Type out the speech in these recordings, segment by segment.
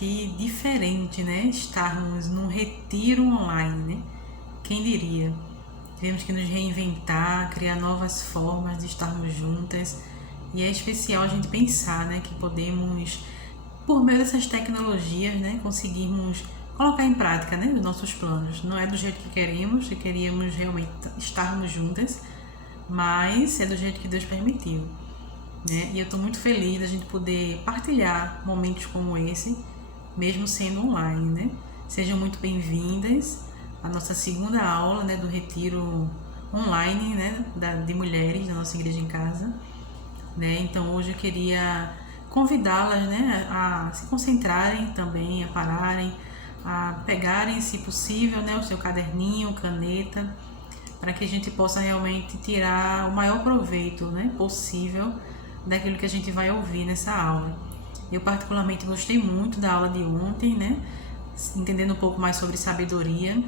que diferente, né? Estarmos num retiro online, né? Quem diria? Tivemos que nos reinventar, criar novas formas de estarmos juntas. E é especial a gente pensar, né? Que podemos, por meio dessas tecnologias, né? Conseguirmos colocar em prática, né? Os nossos planos. Não é do jeito que queríamos realmente estarmos juntas, mas é do jeito que Deus permitiu. Né? E eu estou muito feliz da gente poder partilhar momentos como esse, mesmo sendo online, né? Sejam muito bem-vindas à nossa segunda aula, né, do retiro online, né, de mulheres da nossa igreja em casa, né? Então hoje eu queria convidá-las, né, a se concentrarem também, a pararem, a pegarem, se possível, né, o seu caderninho, caneta, para que a gente possa realmente tirar o maior proveito, né, possível daquilo que a gente vai ouvir nessa aula. Eu particularmente gostei muito da aula de ontem, né, entendendo um pouco mais sobre sabedoria,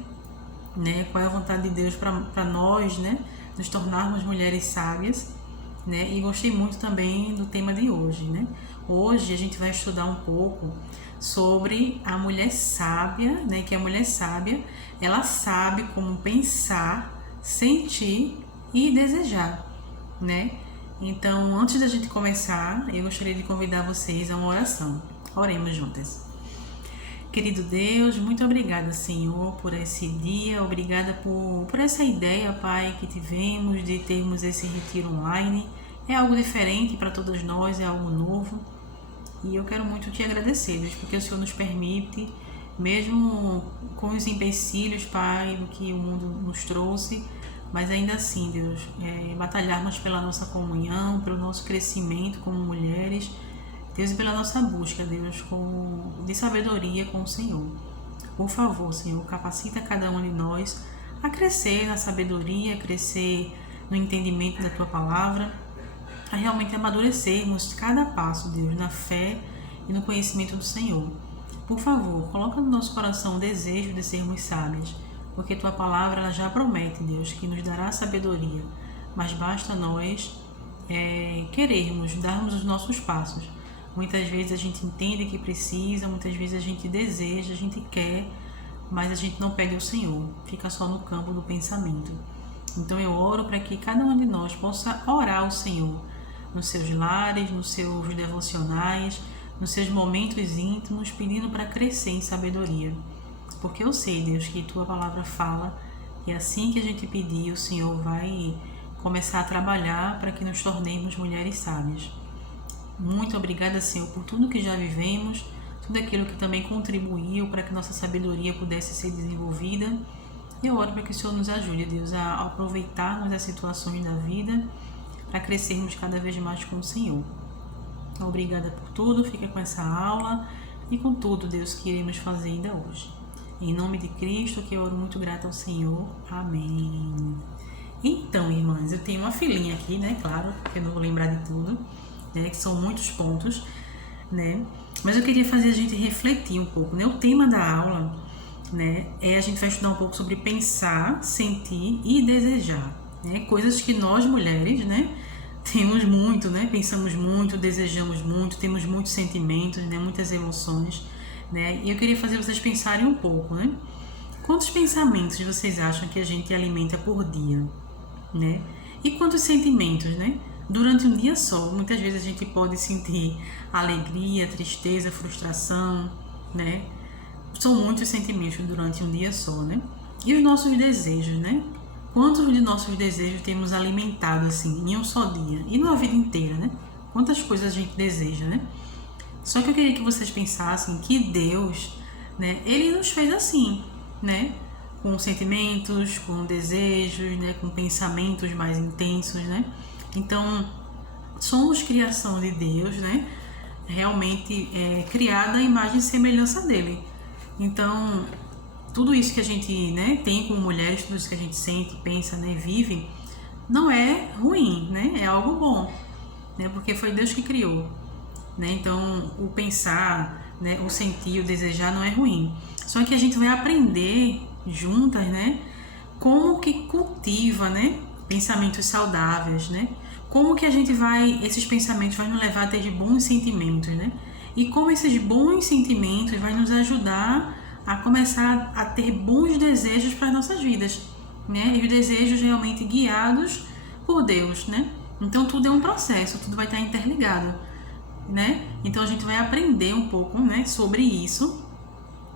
né, qual é a vontade de Deus para nós, né, nos tornarmos mulheres sábias, né, e gostei muito também do tema de hoje, né. Hoje a gente vai estudar um pouco sobre a mulher sábia, né, que a mulher sábia, ela sabe como pensar, sentir e desejar, né? Então, antes da gente começar, eu gostaria de convidar vocês a uma oração. Oremos juntas. Querido Deus, muito obrigada, Senhor, por esse dia, obrigada por essa ideia, Pai, que tivemos de termos esse retiro online. É algo diferente para todas nós, é algo novo. E eu quero muito te agradecer, Deus, porque o Senhor nos permite, mesmo com os empecilhos, Pai, do que o mundo nos trouxe, mas ainda assim, Deus, batalharmos pela nossa comunhão, pelo nosso crescimento como mulheres, Deus, e pela nossa busca, Deus, de sabedoria com o Senhor. Por favor, Senhor, capacita cada um de nós a crescer na sabedoria, a crescer no entendimento da Tua Palavra, a realmente amadurecermos cada passo, Deus, na fé e no conhecimento do Senhor. Por favor, coloca no nosso coração o desejo de sermos sábias, porque Tua Palavra ela já promete, Deus, que nos dará sabedoria, mas basta nós querermos, darmos os nossos passos. Muitas vezes a gente entende que precisa, muitas vezes a gente deseja, a gente quer, mas a gente não pede ao Senhor, fica só no campo do pensamento. Então eu oro para que cada um de nós possa orar ao Senhor, nos seus lares, nos seus devocionais, nos seus momentos íntimos, pedindo para crescer em sabedoria. Porque eu sei, Deus, que Tua Palavra fala e assim que a gente pedir, o Senhor vai começar a trabalhar para que nos tornemos mulheres sábias. Muito obrigada, Senhor, por tudo que já vivemos, tudo aquilo que também contribuiu para que nossa sabedoria pudesse ser desenvolvida. Eu oro para que o Senhor nos ajude, Deus, a aproveitarmos as situações da vida para crescermos cada vez mais com o Senhor. Obrigada por tudo, fica com essa aula e com tudo, Deus, que iremos fazer ainda hoje. Em nome de Cristo, que eu oro muito grata ao Senhor. Amém. Então, irmãs, eu tenho uma filinha aqui, né? Claro, porque eu não vou lembrar de tudo, né? Que são muitos pontos, né? Mas eu queria fazer a gente refletir um pouco, né? O tema da aula, né? A gente vai estudar um pouco sobre pensar, sentir e desejar, né? Coisas que nós mulheres, né? Temos muito, né? Pensamos muito, desejamos muito, temos muitos sentimentos, né? Muitas emoções, né? E eu queria fazer vocês pensarem um pouco, né? Quantos pensamentos vocês acham que a gente alimenta por dia, né? E quantos sentimentos, né? Durante um dia só, muitas vezes a gente pode sentir alegria, tristeza, frustração, né? São muitos sentimentos durante um dia só, né? E os nossos desejos, né? Quantos de nossos desejos temos alimentado assim em um só dia e numa vida inteira, né? Quantas coisas a gente deseja, né? Só que eu queria que vocês pensassem que Deus, né? Ele nos fez assim, né? Com sentimentos, com desejos, né? Com pensamentos mais intensos, né? Então, somos criação de Deus, né? Realmente criada à imagem e semelhança dele. Então, tudo isso que a gente, né, tem como mulheres, tudo isso que a gente sente, pensa, né, vive, não é ruim, né? É algo bom, né? Porque foi Deus que criou, né? Então, o pensar, né, o sentir, o desejar não é ruim. Só que a gente vai aprender juntas, né, como que cultiva, né, pensamentos saudáveis, né? Como que a gente vai, esses pensamentos vão nos levar a ter de bons sentimentos, né? e como esses bons sentimentos vai nos ajudar a começar a ter bons desejos para as nossas vidas, né? E os desejos realmente guiados por Deus, né? Então tudo é um processo, tudo vai estar interligado, né? Então a gente vai aprender um pouco, né, sobre isso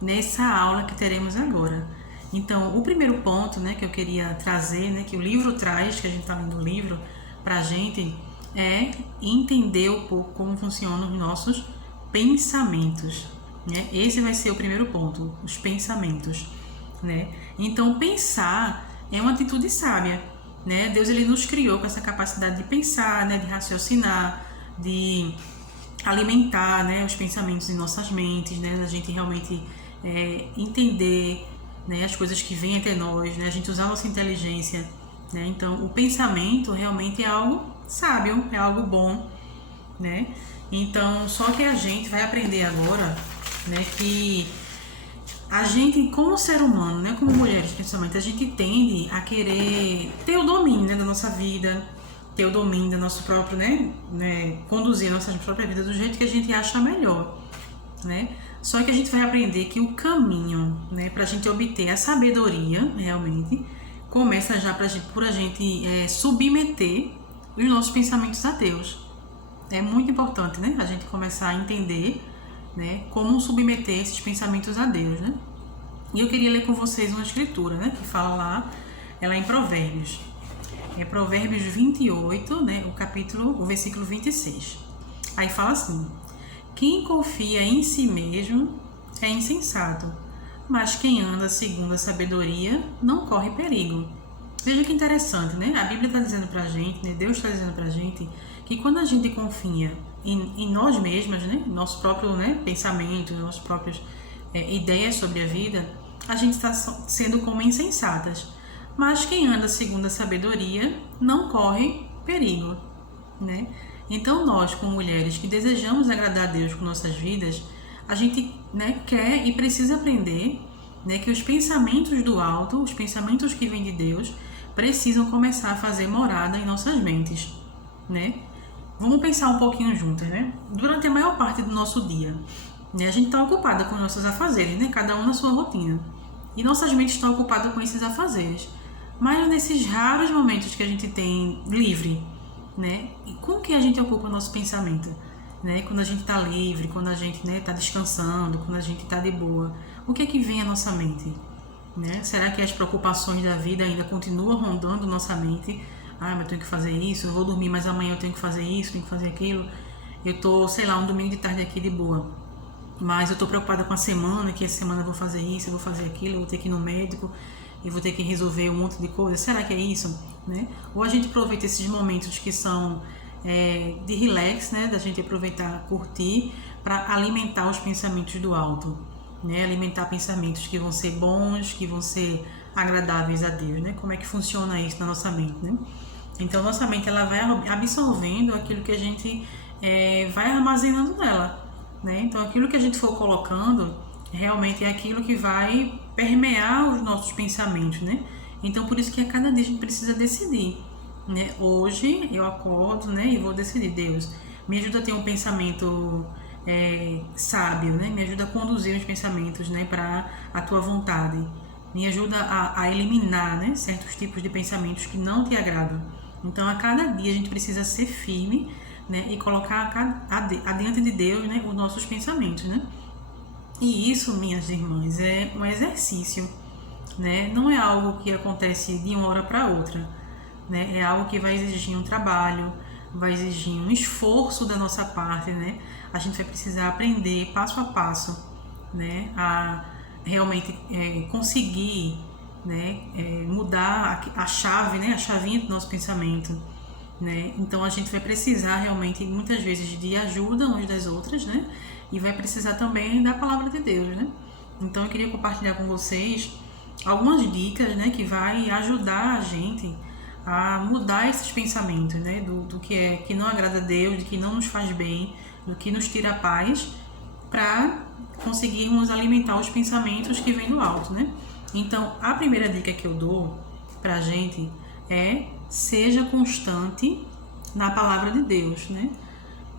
nessa aula que teremos agora. Então o primeiro ponto, né, que eu queria trazer, né, que o livro traz, que a gente está lendo o livro para a gente, é entender um pouco como funcionam os nossos pensamentos, né? Esse vai ser o primeiro ponto, os pensamentos, né? Então pensar é uma atitude sábia, né? Deus ele nos criou com essa capacidade de pensar, né, de raciocinar, de alimentar, né, os pensamentos em nossas mentes, né? A gente realmente entender, né, as coisas que vêm até nós, né? A gente usar a nossa inteligência, né? Então o pensamento realmente é algo sábio, é algo bom, né? Então só que a gente vai aprender agora, né, que a gente, como ser humano, né, como mulheres principalmente, a gente tende a querer ter o domínio, né, da nossa vida, ter o domínio do nosso próprio, né, conduzir a nossa própria vida do jeito que a gente acha melhor, né? Só que a gente vai aprender que o caminho, né, para a gente obter a sabedoria, realmente, começa já por a gente submeter os nossos pensamentos a Deus. É muito importante, né, a gente começar a entender, né, como submeter esses pensamentos a Deus, né? E eu queria ler com vocês uma escritura, né, que fala lá, ela é em Provérbios. É Provérbios 28, né, o versículo 26. Aí fala assim: quem confia em si mesmo é insensato, mas quem anda segundo a sabedoria não corre perigo. Veja que interessante, né? A Bíblia está dizendo pra gente, né, Deus está dizendo pra gente, que quando a gente confia em nós mesmas, né, nosso próprio, né, pensamento, nossas próprias ideias sobre a vida, a gente está sendo como insensatas. Mas quem anda segundo a sabedoria não corre perigo, né? Então nós, como mulheres que desejamos agradar a Deus com nossas vidas, a gente, né, quer e precisa aprender, né, que os pensamentos do alto, os pensamentos que vêm de Deus, precisam começar a fazer morada em nossas mentes, né? Vamos pensar um pouquinho juntas, né? Durante a maior parte do nosso dia, né, a gente está ocupada com nossos afazeres, né? Cada um na sua rotina. E nossas mentes estão ocupadas com esses afazeres. Mas nesses raros momentos que a gente tem livre, né? E com que a gente ocupa o nosso pensamento? Né? Quando a gente está livre, quando a gente, né, está descansando, quando a gente está de boa, o que é que vem à nossa mente? Né? Será que as preocupações da vida ainda continuam rondando nossa mente? Ah, mas eu tenho que fazer isso, eu vou dormir, mas amanhã eu tenho que fazer isso, tenho que fazer aquilo. Eu tô, sei lá, um domingo de tarde aqui de boa, mas eu tô preocupada com a semana, que essa semana eu vou fazer isso, eu vou fazer aquilo, eu vou ter que ir no médico e vou ter que resolver um monte de coisa. Será que é isso? Né? Ou a gente aproveita esses momentos que são de relax, né, da gente aproveitar, curtir, para alimentar os pensamentos do alto, né, alimentar pensamentos que vão ser bons, que vão ser agradáveis a Deus, né? Como é que funciona isso na nossa mente, né? Então nossa mente ela vai absorvendo aquilo que a gente vai armazenando nela, né? Então aquilo que a gente for colocando realmente é aquilo que vai permear os nossos pensamentos, né? Então por isso que a cada dia a gente precisa decidir, né? Hoje eu acordo, né, e vou decidir, Deus, me ajuda a ter um pensamento sábio, né? Me ajuda a conduzir os pensamentos, né, para a tua vontade. Me ajuda a eliminar, né, certos tipos de pensamentos que não te agradam. Então a cada dia a gente precisa ser firme, né, e colocar adiante de Deus, né, os nossos pensamentos, né? E isso, minhas irmãs, é um exercício, né? Não é algo que acontece de uma hora para outra, né? É algo que vai exigir um trabalho, vai exigir um esforço da nossa parte, né? A gente vai precisar aprender passo a passo, né, a realmente conseguir, né, mudar a chave, né, a chavinha do nosso pensamento, né? Então a gente vai precisar realmente muitas vezes de ajuda umas das outras, né? E vai precisar também da palavra de Deus, né? Então eu queria compartilhar com vocês algumas dicas, né, que vai ajudar a gente a mudar esses pensamentos, né, do que não agrada a Deus, do que não nos faz bem, do que nos tira a paz, para conseguirmos alimentar os pensamentos que vêm do alto, né? Então, a primeira dica que eu dou pra gente é: seja constante na palavra de Deus, né?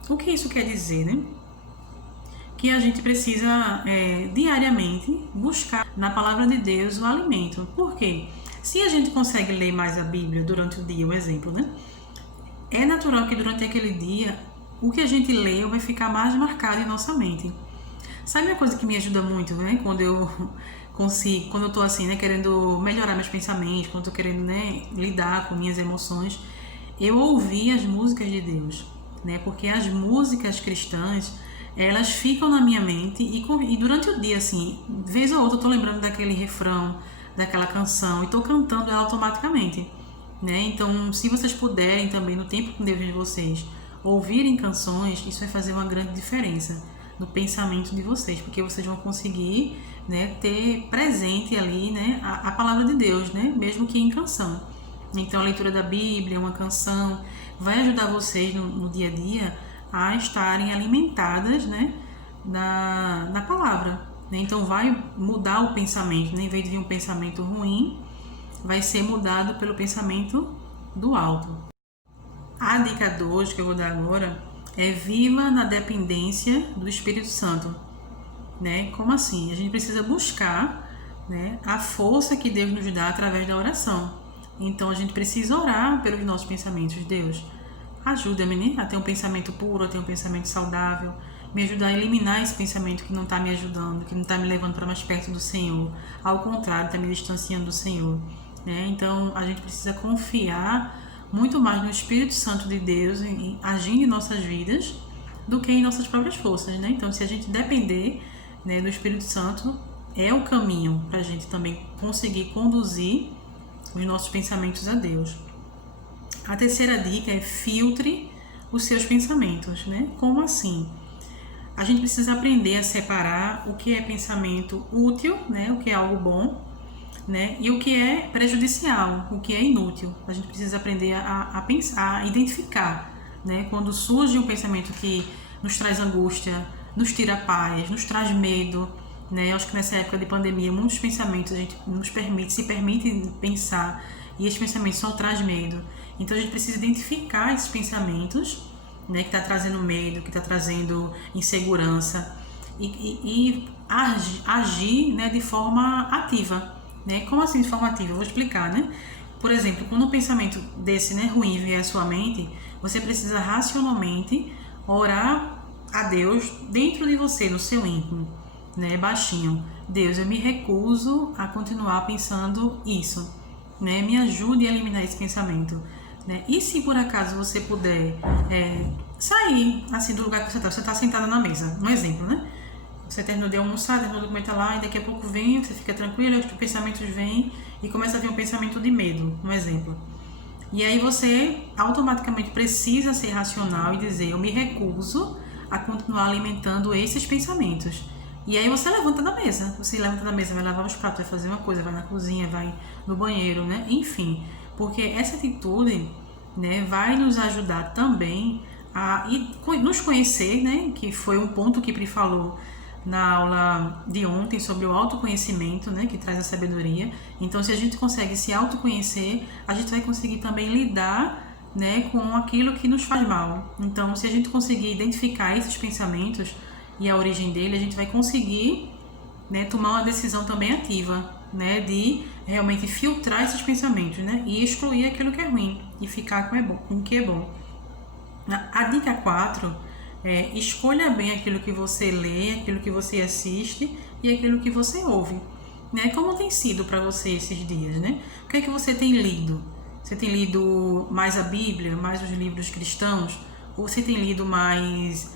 O que isso quer dizer, né? que a gente precisa diariamente buscar na palavra de Deus o alimento. Por quê? Se a gente consegue ler mais a Bíblia durante o dia, um exemplo, né? É natural que durante aquele dia o que a gente lê vai ficar mais marcado em nossa mente. Sabe uma coisa que me ajuda muito, né? Quando eu consigo, quando eu tô assim, né, querendo melhorar meus pensamentos, quando eu tô querendo, né, lidar com minhas emoções, eu ouvi as músicas de Deus, né? Porque as músicas cristãs, elas ficam na minha mente e durante o dia, assim, vez ou outra eu tô lembrando daquele refrão, daquela canção e tô cantando ela automaticamente, né? Então, se vocês puderem também, no tempo com Deus de vocês, ouvirem canções, isso vai fazer uma grande diferença no pensamento de vocês, porque vocês vão conseguir, né, ter presente ali, né, a palavra de Deus, né, mesmo que em canção. Então, a leitura da Bíblia, uma canção, vai ajudar vocês no dia a dia a estarem alimentadas, né, na palavra. Né? Então, vai mudar o pensamento, né? Em vez de vir um pensamento ruim, vai ser mudado pelo pensamento do alto. A dica 2 que eu vou dar agora é viva na dependência do Espírito Santo. Né? Como assim? A gente precisa buscar, né, a força que Deus nos dá através da oração. Então a gente precisa orar pelos nossos pensamentos. Deus, ajuda-me, né, a ter um pensamento puro, a ter um pensamento saudável, me ajudar a eliminar esse pensamento que não está me ajudando, que não está me levando para mais perto do Senhor. Ao contrário, está me distanciando do Senhor. Né? Então a gente precisa confiar muito mais no Espírito Santo de Deus agindo em nossas vidas do que em nossas próprias forças, né? Então, se a gente depender, né, do Espírito Santo, é o caminho para a gente também conseguir conduzir os nossos pensamentos a Deus. A terceira dica é filtre os seus pensamentos, né? Como assim? A gente precisa aprender a separar o que é pensamento útil, né? O que é algo bom, né? E o que é prejudicial, o que é inútil. A gente precisa aprender a pensar, a identificar, né? Quando surge um pensamento que nos traz angústia, nos tira paz, nos traz medo, né? Eu acho que nessa época de pandemia, muitos pensamentos a gente se permite pensar e esses pensamentos só trazem medo. Então a gente precisa identificar esses pensamentos, né? Que está trazendo medo, que está trazendo insegurança e agir, né? De forma ativa. Né? Como assim de forma ativa? Eu vou explicar, né? Por exemplo, quando um pensamento desse, né, ruim vier à sua mente, você precisa racionalmente orar a Deus dentro de você, no seu íntimo, né, baixinho. Deus, eu me recuso a continuar pensando isso, né? Me ajude a eliminar esse pensamento, né? E se por acaso você puder sair assim do lugar que você está sentada na mesa, um exemplo, né? Você terminou de almoçar, terminou de comer lá, e daqui a pouco vem, você fica tranquilo, os pensamentos vêm e começa a vir um pensamento de medo, um exemplo. E aí você automaticamente precisa ser racional e dizer, eu me recuso a continuar alimentando esses pensamentos. E aí você levanta da mesa, vai lavar os pratos, vai fazer uma coisa, vai na cozinha, vai no banheiro, né? Enfim, porque essa atitude, né, vai nos ajudar também a nos conhecer, né? Que foi um ponto que Pri falou na aula de ontem sobre o autoconhecimento, né, que traz a sabedoria. Então, se a gente consegue se autoconhecer, a gente vai conseguir também lidar, né, com aquilo que nos faz mal. Então, se a gente conseguir identificar esses pensamentos e a origem dele, a gente vai conseguir, né, tomar uma decisão também ativa, né, de realmente filtrar esses pensamentos, né, e excluir aquilo que é ruim e ficar com o que é bom. A dica 4 escolha bem aquilo que você lê, aquilo que você assiste e aquilo que você ouve. Né? Como tem sido para você esses dias? Né? O que é que você tem lido? Você tem lido mais a Bíblia, mais os livros cristãos? Ou você tem lido mais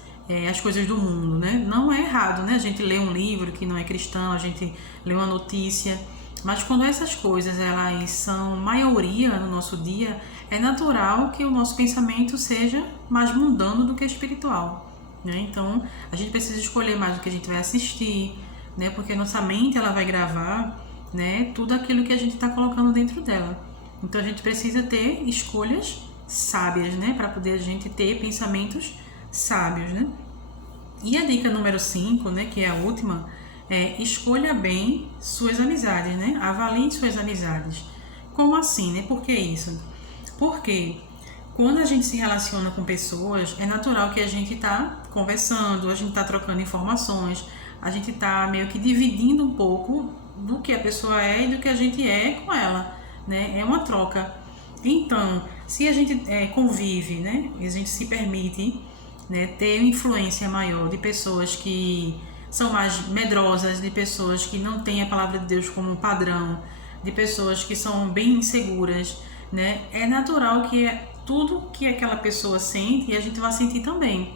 as coisas do mundo? Né? Não é errado, né? A gente lê um livro que não é cristão, a gente lê uma notícia. Mas quando essas coisas elas são maioria no nosso dia, é natural que o nosso pensamento seja mais mundano do que espiritual, né? Então, a gente precisa escolher mais o que a gente vai assistir, né? Porque nossa mente ela vai gravar, né, tudo aquilo que a gente está colocando dentro dela. Então, a gente precisa ter escolhas sábias, né, para poder a gente ter pensamentos sábios, né? E a dica número 5, né, que é a última, escolha bem suas amizades, né? Avalie suas amizades. Como assim, né? Por que isso? Porque quando a gente se relaciona com pessoas, é natural que a gente tá conversando, a gente está trocando informações, a gente está meio que dividindo um pouco do que a pessoa é e do que a gente é com ela, né? É uma troca. Então, se a gente convive, né? A gente se permite, né, ter influência maior de pessoas que são mais medrosas, de pessoas que não têm a palavra de Deus como padrão, de pessoas que são bem inseguras, né? É natural que tudo que aquela pessoa sente e a gente vai sentir também,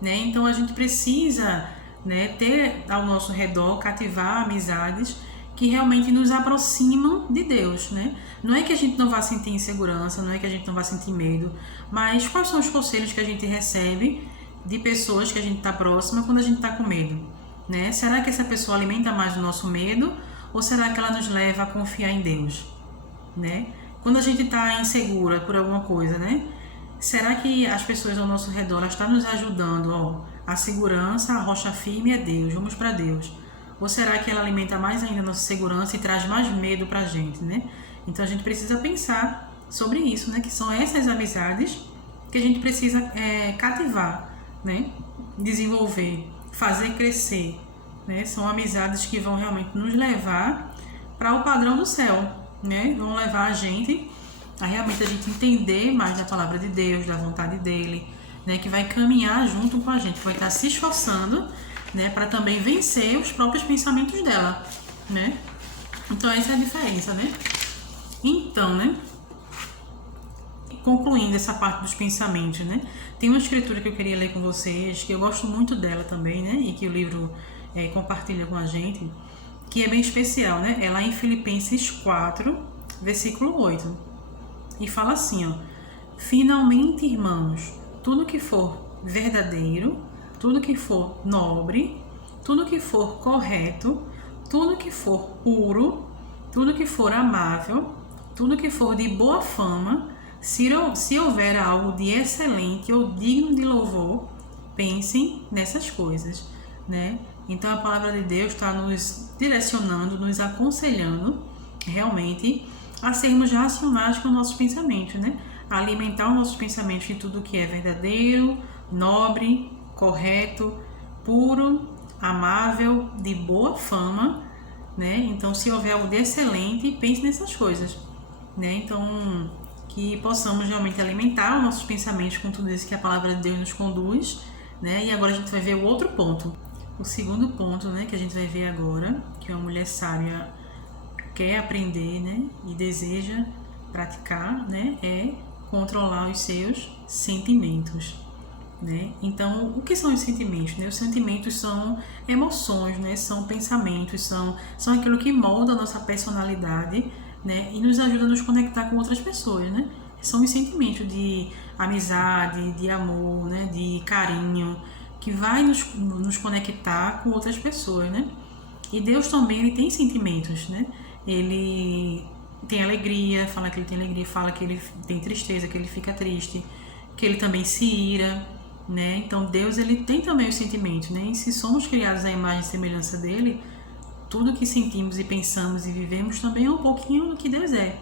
né? Então a gente precisa, né, ter ao nosso redor, cativar amizades que realmente nos aproximam de Deus, né? Não é que a gente não vá sentir insegurança, não é que a gente não vá sentir medo, mas quais são os conselhos que a gente recebe de pessoas que a gente está próxima quando a gente está com medo, né? Será que essa pessoa alimenta mais o nosso medo ou será que ela nos leva a confiar em Deus, né? Quando a gente está insegura por alguma coisa, né? Será que as pessoas ao nosso redor estão nos ajudando? Ó, a segurança, a rocha firme é Deus, vamos para Deus. Ou será que ela alimenta mais ainda a nossa segurança e traz mais medo para a gente, né? Então a gente precisa pensar sobre isso, né? Que são essas amizades que a gente precisa cativar, né? Desenvolver, fazer crescer, né? São amizades que vão realmente nos levar para o padrão do céu, né? Vão levar a gente a realmente a gente entender mais da palavra de Deus, da vontade dele, né? Que vai caminhar junto com a gente, vai estar se esforçando, né, para também vencer os próprios pensamentos dela, né? Então essa é a diferença, né? Então, né, concluindo essa parte dos pensamentos, né, tem uma escritura que eu queria ler com vocês, que eu gosto muito dela também, né, e que o livro compartilha com a gente, que é bem especial, né? Ela é em Filipenses 4, versículo 8, e fala assim, ó: finalmente, irmãos, tudo que for verdadeiro, tudo que for nobre, tudo que for correto, tudo que for puro, tudo que for amável, tudo que for de boa fama, se houver algo de excelente ou digno de louvor, pensem nessas coisas, né? Então a palavra de Deus está nos direcionando, nos aconselhando realmente a sermos racionais com nossos pensamentos, né? A alimentar os nossos pensamentos de tudo que é verdadeiro, nobre, correto, puro, amável, de boa fama, né? Então, se houver algo de excelente, pense nessas coisas, né? Então, que possamos realmente alimentar os nossos pensamentos com tudo isso que a palavra de Deus nos conduz, né? E agora a gente vai ver o outro ponto. O segundo ponto, né, que a gente vai ver agora, que uma mulher sábia quer aprender, né, e deseja praticar, né, é controlar os seus sentimentos, né? Então, o que são os sentimentos, né? Os sentimentos são emoções, né? São pensamentos, são aquilo que molda a nossa personalidade, né? E nos ajuda a nos conectar com outras pessoas, né? São os sentimentos de amizade, de amor, né? De carinho, que vai nos conectar com outras pessoas, né? E Deus também, ele tem sentimentos, né? Ele tem alegria, fala que ele tem alegria, fala que ele tem tristeza, que ele fica triste, que ele também se ira, né? Então Deus, ele tem também os sentimentos, né? E se somos criados à imagem e semelhança dele, tudo que sentimos e pensamos e vivemos também é um pouquinho do que Deus é.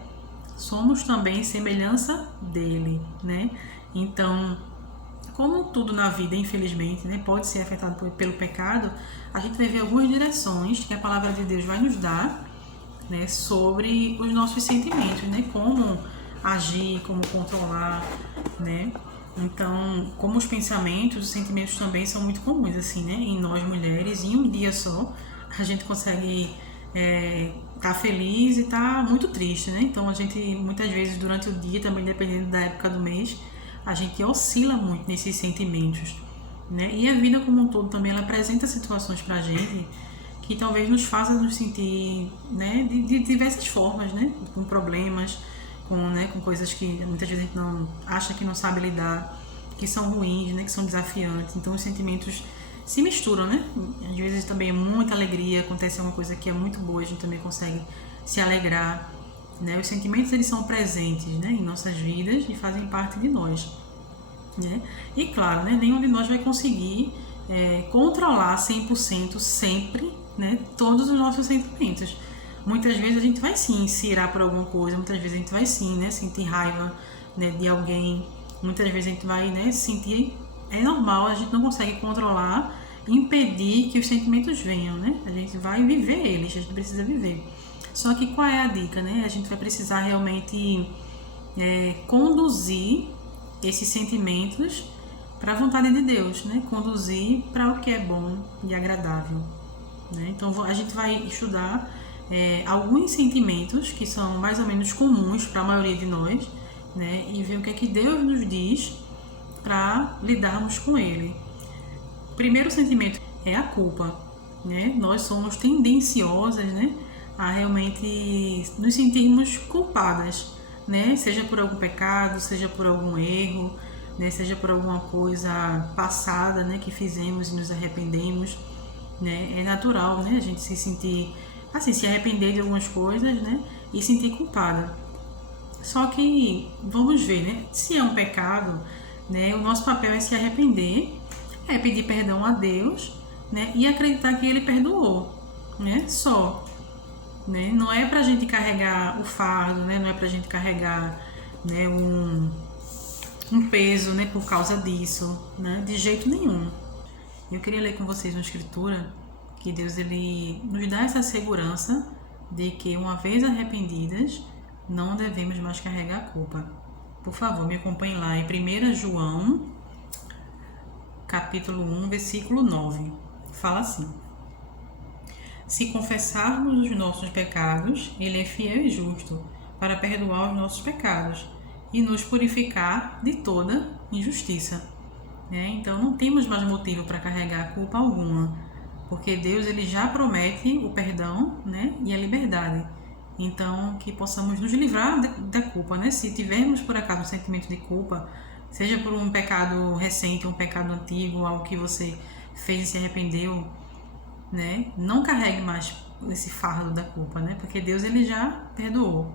Somos também semelhança dele, né? Então, como tudo na vida, infelizmente, né, pode ser afetado pelo pecado, a gente vai ver algumas direções que a palavra de Deus vai nos dar, né, sobre os nossos sentimentos, né? Como agir, como controlar, né? Então, como os pensamentos, os sentimentos também são muito comuns, assim, né? Em nós mulheres, em um dia só, a gente consegue tá feliz e tá muito triste, né? Então, a gente, muitas vezes, durante o dia, também dependendo da época do mês, a gente oscila muito nesses sentimentos, né? E a vida como um todo também, ela apresenta situações pra gente que talvez nos façam nos sentir, né, de diversas formas, né? Com problemas, com coisas que muitas vezes a gente não acha que não sabe lidar, que são ruins, né, que são desafiantes. Então os sentimentos se misturam, né? Às vezes também muita alegria, acontece uma coisa que é muito boa, a gente também consegue se alegrar, né? Os sentimentos, eles são presentes, né, em nossas vidas e fazem parte de nós, né? E claro, né, nenhum de nós vai conseguir controlar 100% sempre, né, todos os nossos sentimentos. Muitas vezes a gente vai sim se irar por alguma coisa, muitas vezes a gente vai sim, né, sentir raiva, né, de alguém, muitas vezes a gente vai, né, sentir é normal, a gente não consegue controlar, impedir que os sentimentos venham, né? A gente vai viver eles, a gente precisa viver. Só que qual é a dica, né? A gente vai precisar realmente conduzir esses sentimentos para a vontade de Deus, né? Conduzir para o que é bom e agradável, né? Então a gente vai estudar alguns sentimentos que são mais ou menos comuns para a maioria de nós, né? E ver o que é que Deus nos diz para lidarmos com ele. O primeiro sentimento é a culpa, né? Nós somos tendenciosas, né, a realmente nos sentirmos culpadas, né? Seja por algum pecado, seja por algum erro, né? Seja por alguma coisa passada, né, que fizemos e nos arrependemos, né? É natural, né, a gente se sentir assim, se arrepender de algumas coisas, né, e sentir culpada. Só que vamos ver, né? Se é um pecado, né, o nosso papel é se arrepender, é pedir perdão a Deus, né, e acreditar que Ele perdoou, né? Só, né? Não é pra gente carregar o fardo, né? Não é pra gente carregar, né, um peso, né, por causa disso, né? De jeito nenhum. Eu queria ler com vocês uma escritura que Deus ele nos dá essa segurança de que uma vez arrependidas não devemos mais carregar a culpa. Por favor, me acompanhe lá em 1 João, capítulo 1, versículo 9. Fala assim: se confessarmos os nossos pecados, Ele é fiel e justo para perdoar os nossos pecados e nos purificar de toda injustiça. Então não temos mais motivo para carregar culpa alguma, porque Deus ele já promete o perdão, né, e a liberdade. Então que possamos nos livrar da culpa, né? Se tivermos por acaso um sentimento de culpa, seja por um pecado recente, um pecado antigo, algo que você fez e se arrependeu, né? Não carregue mais esse fardo da culpa, né? Porque Deus ele já perdoou.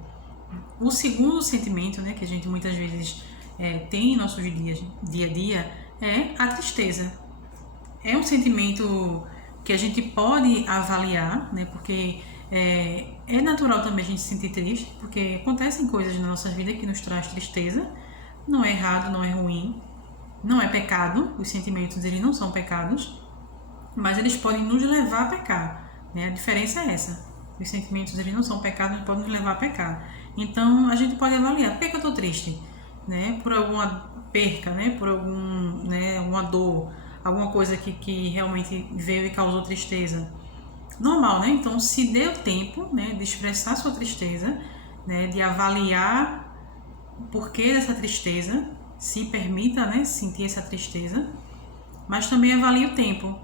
O segundo sentimento, né, que a gente muitas vezes tem em nossos dias, dia a dia, é a tristeza. É um sentimento que a gente pode avaliar, né? Porque é natural também a gente se sentir triste, porque acontecem coisas na nossa vida que nos traz tristeza. Não é errado, não é ruim, não é pecado. Os sentimentos eles não são pecados, mas eles podem nos levar a pecar, né? A diferença é essa. Os sentimentos eles não são pecados, mas podem nos levar a pecar. Então a gente pode avaliar, por que eu estou triste? Né? Por alguma perca, né? Por alguma dor, alguma coisa que realmente veio e causou tristeza. Normal, né? Então se dê o tempo, né, de expressar sua tristeza, né, de avaliar o porquê dessa tristeza, se permita, né, sentir essa tristeza, mas também avalie o tempo,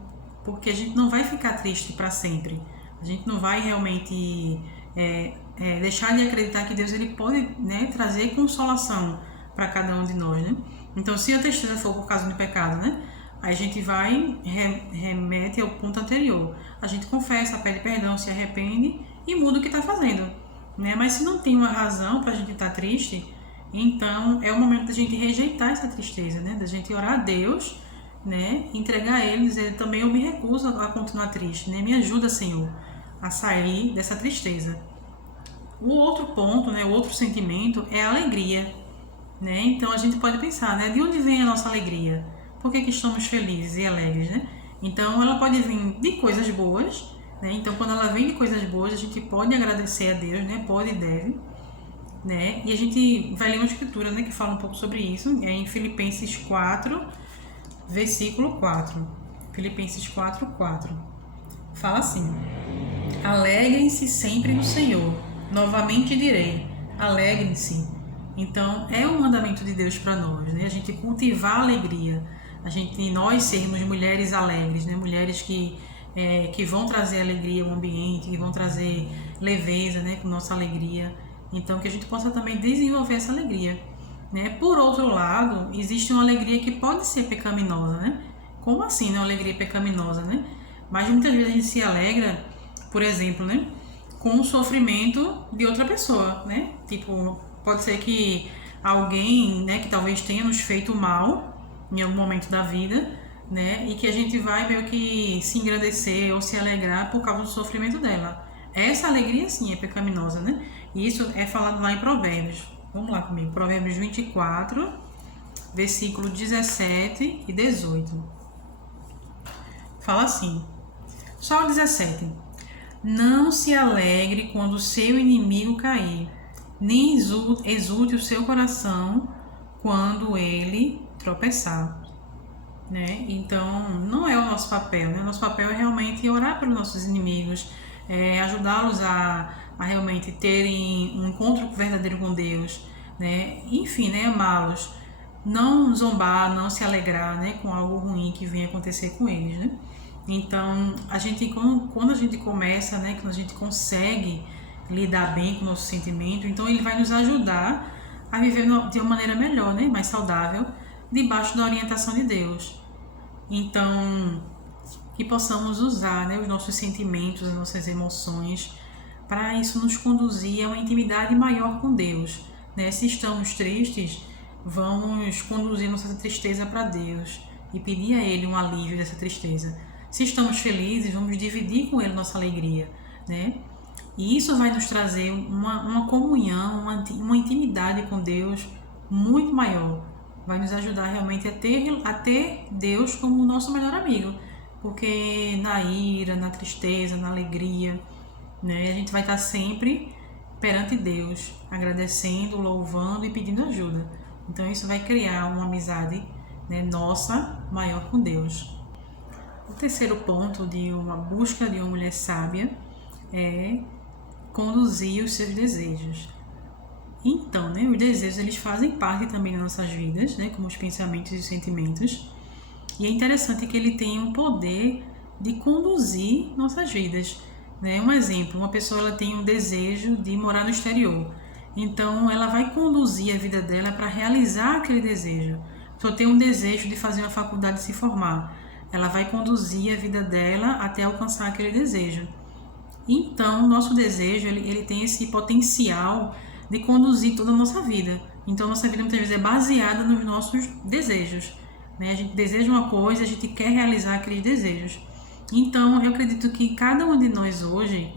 porque a gente não vai ficar triste para sempre. A gente não vai realmente deixar de acreditar que Deus ele pode, né, trazer consolação para cada um de nós, né? Então, se a tristeza for por causa do pecado, né, aí a gente vai, remete ao ponto anterior. A gente confessa, pede perdão, se arrepende e muda o que está fazendo, né? Mas se não tem uma razão para a gente estar triste, então é o momento da gente rejeitar essa tristeza, né? Da gente orar a Deus, né? Entregar a Ele, dizer também eu me recuso a continuar triste, né? Me ajuda, Senhor, a sair dessa tristeza. O outro ponto, né? O outro sentimento é a alegria, né? Então a gente pode pensar, né? De onde vem a nossa alegria? Por que estamos felizes e alegres, né? Então ela pode vir de coisas boas, né? Então quando ela vem de coisas boas, a gente pode agradecer a Deus, né? Pode e deve, né? E a gente vai ler uma escritura, né, que fala um pouco sobre isso, é em Filipenses 4, versículo 4. Filipenses 4, 4. Fala assim: alegrem-se sempre no Senhor. Novamente direi, alegrem-se. Então é um mandamento de Deus para nós, né? A gente cultivar a alegria, nós sermos mulheres alegres, né? Mulheres que vão trazer alegria ao ambiente, que vão trazer leveza, né, com nossa alegria. Então que a gente possa também desenvolver essa alegria, né? Por outro lado, existe uma alegria que pode ser pecaminosa, né? Como assim, né? Uma alegria pecaminosa, né? Mas muitas vezes a gente se alegra, por exemplo, né, com o sofrimento de outra pessoa, né? Tipo, pode ser que alguém, né, que talvez tenha nos feito mal em algum momento da vida, né, e que a gente vai meio que se engrandecer ou se alegrar por causa do sofrimento dela. Essa alegria sim é pecaminosa, né? E isso é falado lá em Provérbios. Vamos lá comigo, Provérbios 24, versículo 17 e 18. Fala assim, só o 17. Não se alegre quando o seu inimigo cair, nem exulte o seu coração quando ele tropeçar. Né? Então, não é o nosso papel, né? O nosso papel é realmente orar pelos nossos inimigos, ajudá-los a realmente terem um encontro verdadeiro com Deus, né? Enfim, né? Amá-los, não zombar, não se alegrar, né? Com algo ruim que venha acontecer com eles, né? Então, quando a gente começa, né? Quando a gente consegue lidar bem com o nosso sentimento, então ele vai nos ajudar a viver de uma maneira melhor, né? Mais saudável, debaixo da orientação de Deus. Então, que possamos usar, né, os nossos sentimentos, as nossas emoções, para isso nos conduzir a uma intimidade maior com Deus. Né? Se estamos tristes, vamos conduzir nossa tristeza para Deus e pedir a Ele um alívio dessa tristeza. Se estamos felizes, vamos dividir com Ele nossa alegria. Né? E isso vai nos trazer uma comunhão, uma intimidade com Deus muito maior. Vai nos ajudar realmente a ter Deus como o nosso melhor amigo. Porque na ira, na tristeza, na alegria, né, a gente vai estar sempre perante Deus, agradecendo, louvando e pedindo ajuda. Então isso vai criar uma amizade, né, nossa maior com Deus. O terceiro ponto de uma busca de uma mulher sábia é conduzir os seus desejos. Então, né, os desejos eles fazem parte também das nossas vidas, né, como os pensamentos e os sentimentos. E é interessante que ele tem um poder de conduzir nossas vidas. Né? Um exemplo, uma pessoa ela tem um desejo de morar no exterior. Então, ela vai conduzir a vida dela para realizar aquele desejo. A pessoa tem um desejo de fazer uma faculdade e se formar. Ela vai conduzir a vida dela até alcançar aquele desejo. Então, o nosso desejo ele tem esse potencial de conduzir toda a nossa vida. Então, nossa vida muitas vezes é baseada nos nossos desejos. Né? A gente deseja uma coisa, a gente quer realizar aqueles desejos. Então, eu acredito que cada um de nós hoje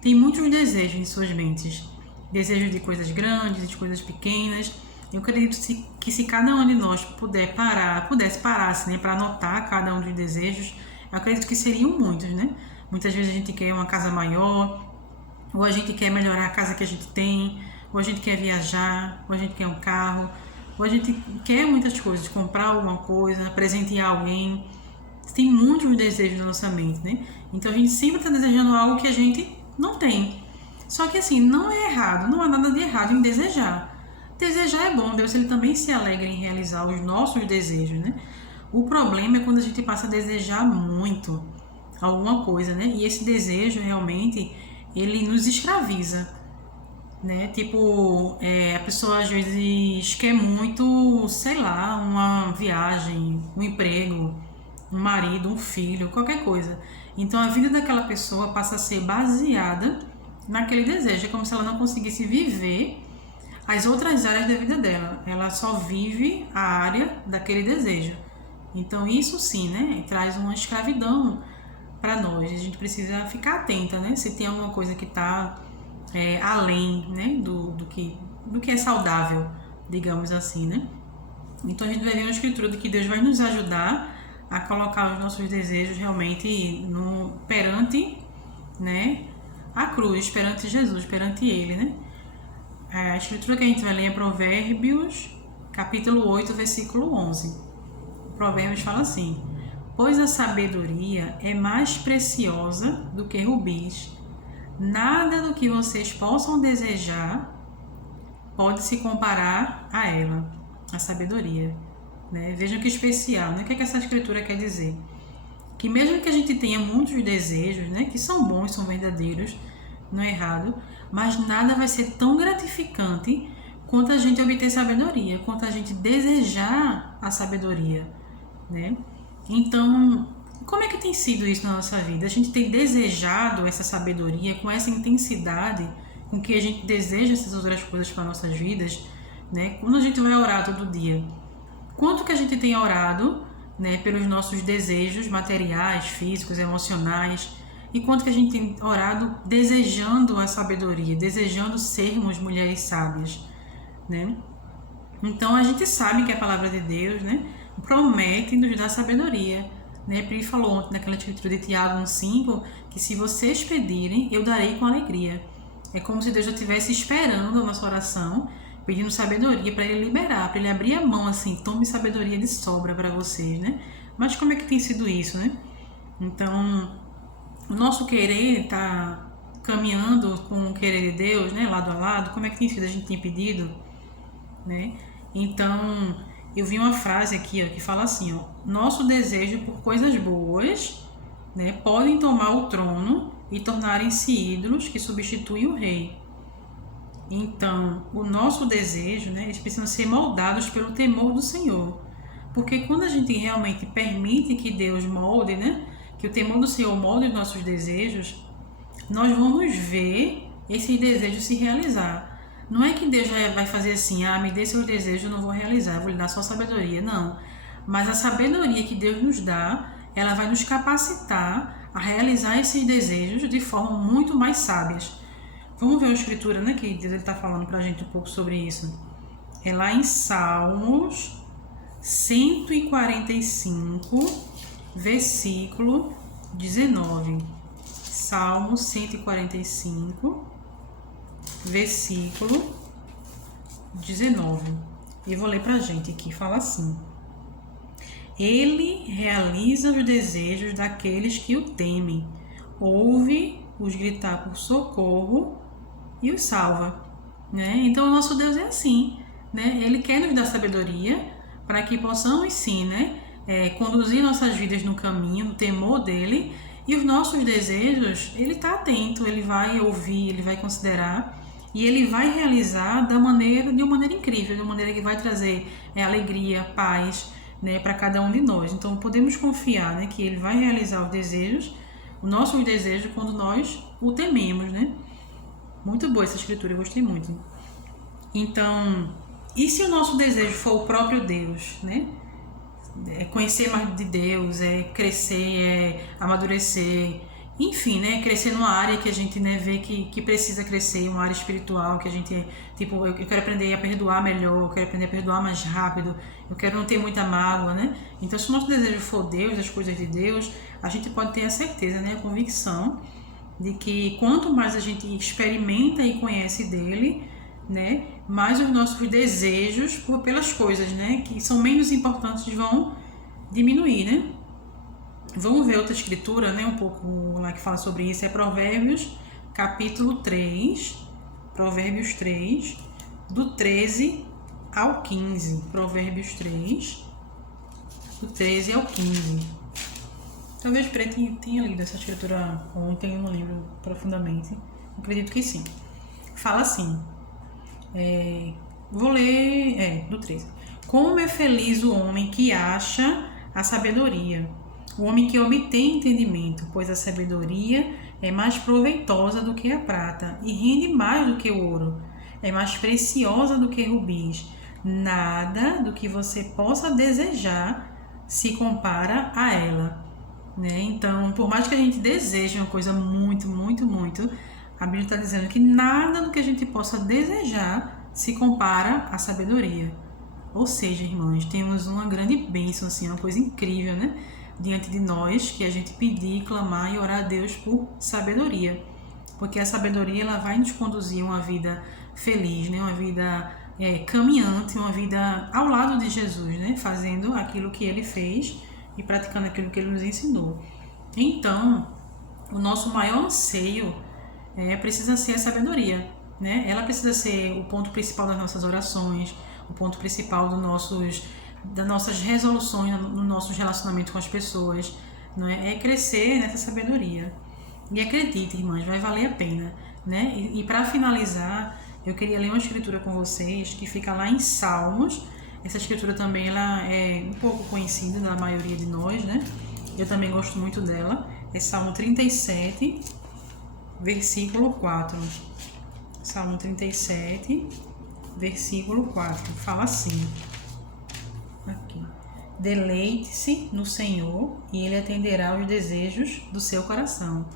tem muitos desejos em suas mentes. Desejos de coisas grandes, de coisas pequenas. Eu acredito que se cada um de nós pudesse parar assim, né, para anotar cada um dos desejos, eu acredito que seriam muitos, né? Muitas vezes a gente quer uma casa maior, ou a gente quer melhorar a casa que a gente tem, ou a gente quer viajar, ou a gente quer um carro, ou a gente quer muitas coisas, comprar alguma coisa, presentear alguém. Tem muitos desejos na nossa mente, né? Então a gente sempre está desejando algo que a gente não tem. Só que assim, não é errado, não há nada de errado em desejar. Desejar é bom, Deus ele também se alegra em realizar os nossos desejos, né? O problema é quando a gente passa a desejar muito alguma coisa, né? E esse desejo realmente, ele nos escraviza, né? Tipo, a pessoa às vezes quer muito, sei lá, uma viagem, um emprego, um marido, um filho, qualquer coisa. Então a vida daquela pessoa passa a ser baseada naquele desejo. É como se ela não conseguisse viver as outras áreas da vida dela. Ela só vive a área daquele desejo. Então isso sim, né, traz uma escravidão para nós. A gente precisa ficar atenta, né, se tem alguma coisa que está além, né, do que é saudável, digamos assim, né. Então a gente vai ver uma escritura de que Deus vai nos ajudar a colocar os nossos desejos realmente perante, né, a cruz, perante Jesus, perante Ele, né. A escritura que a gente vai ler é Provérbios, capítulo 8, versículo 11. O Provérbios fala assim: pois a sabedoria é mais preciosa do que rubis. Nada do que vocês possam desejar pode se comparar a ela, a sabedoria. Né? Vejam que especial, né? O que essa escritura quer dizer? Que mesmo que a gente tenha muitos desejos, né, que são bons, são verdadeiros, não é errado, mas nada vai ser tão gratificante quanto a gente obter sabedoria, quanto a gente desejar a sabedoria, né? Então, como é que tem sido isso na nossa vida? A gente tem desejado essa sabedoria com essa intensidade com que a gente deseja essas outras coisas para nossas vidas, né? Quando a gente vai orar todo dia, quanto que a gente tem orado, né, pelos nossos desejos materiais, físicos, emocionais, e quanto que a gente tem orado desejando a sabedoria, desejando sermos mulheres sábias, né? Então a gente sabe que a palavra de Deus, né, promete nos dar sabedoria. Né? Pri falou ontem naquela escritura de Tiago 1,5 que se vocês pedirem, eu darei com alegria. É como se Deus já estivesse esperando a nossa oração, pedindo sabedoria para Ele liberar, para Ele abrir a mão assim, tome sabedoria de sobra para vocês, né? Mas como é que tem sido isso, né? Então, o nosso querer está caminhando com o querer de Deus, né? Lado a lado, como é que tem sido? A gente tem pedido, né? Então, eu vi uma frase aqui, ó, que fala assim, ó, nosso desejo por coisas boas, né, podem tomar o trono e tornarem-se ídolos que substituem o rei. Então, o nosso desejo, né, eles precisam ser moldados pelo temor do Senhor. Porque quando a gente realmente permite que Deus molde, né, que o temor do Senhor molde os nossos desejos, nós vamos ver esses desejos se realizar. Não é que Deus vai fazer assim, me dê seus desejos, eu não vou realizar, vou lhe dar só sabedoria. Não. Mas a sabedoria que Deus nos dá, ela vai nos capacitar a realizar esses desejos de forma muito mais sábias. Vamos ver a escritura, né, que Deus está falando para a gente um pouco sobre isso. É lá em Salmos 145, versículo 19. Salmo 145, versículo 19. Eu vou ler pra gente aqui, fala assim: Ele realiza os desejos daqueles que o temem, ouve-os gritar por socorro e os salva. Né? Então, o nosso Deus é assim, né? Ele quer nos dar sabedoria para que possamos, sim, né, conduzir nossas vidas no caminho, no temor dele. E os nossos desejos, ele está atento, ele vai ouvir, ele vai considerar e ele vai realizar de uma maneira incrível, de uma maneira que vai trazer alegria, paz, né, para cada um de nós. Então podemos confiar, né, que ele vai realizar os desejos, os nossos desejos, quando nós o tememos, né? Muito boa essa escritura, eu gostei muito. Então, e se o nosso desejo for o próprio Deus, né? Conhecer mais de Deus, crescer, amadurecer, enfim, né, crescer numa área que a gente, né, vê que precisa crescer, uma área espiritual, que a gente, tipo, eu quero aprender a perdoar melhor, eu quero aprender a perdoar mais rápido, eu quero não ter muita mágoa, né? Então, se o nosso desejo for Deus, as coisas de Deus, a gente pode ter a certeza, né, a convicção de que quanto mais a gente experimenta e conhece dele, né, mais os nossos desejos pelas coisas, né, que são menos importantes, vão diminuir, né? Vamos ver outra escritura, né, um pouco lá que fala sobre isso, é Provérbios, capítulo 3, Provérbios 3, do 13 ao 15, Provérbios 3, do 13 ao 15. Talvez Preto tenha lido essa escritura ontem, eu não lembro profundamente, acredito que sim. Fala assim, vou ler, do 13. Como é feliz o homem que acha a sabedoria, o homem que obtém entendimento, pois a sabedoria é mais proveitosa do que a prata e rende mais do que o ouro, é mais preciosa do que rubis. Nada do que você possa desejar se compara a ela. Né? Então, por mais que a gente deseje uma coisa muito, muito, muito, a Bíblia está dizendo que nada do que a gente possa desejar se compara à sabedoria. Ou seja, irmãos, temos uma grande bênção, assim, uma coisa incrível, né, diante de nós, que a gente pedir, clamar e orar a Deus por sabedoria. Porque a sabedoria, ela vai nos conduzir a uma vida feliz, né, uma vida caminhante, uma vida ao lado de Jesus, né, fazendo aquilo que ele fez e praticando aquilo que ele nos ensinou. Então, o nosso maior anseio precisa ser a sabedoria, né? Ela precisa ser o ponto principal das nossas orações, o ponto principal das nossas resoluções, no nosso relacionamento com as pessoas, não é? É crescer nessa sabedoria. E acredite, irmãs, vai valer a pena, né? E para finalizar, eu queria ler uma escritura com vocês que fica lá em Salmos. Essa escritura também ela é um pouco conhecida da maioria de nós, né? Eu também gosto muito dela. É Salmo 37, versículo 4. Salmo 37, versículo 4. Fala assim. Aqui. Deleite-se no Senhor e Ele atenderá aos desejos do seu coração.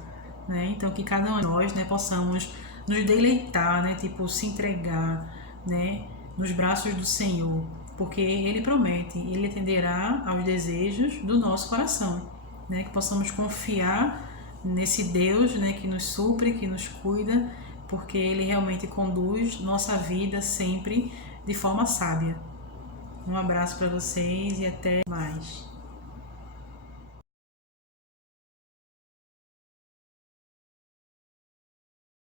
Né? Então, que cada um de nós, né, possamos nos deleitar, né? Tipo, se entregar, né? nos braços do Senhor, porque Ele promete, Ele atenderá aos desejos do nosso coração, né? Que possamos confiar nesse Deus, né, que nos supre, que nos cuida, porque Ele realmente conduz nossa vida sempre de forma sábia. Um abraço para vocês e até mais.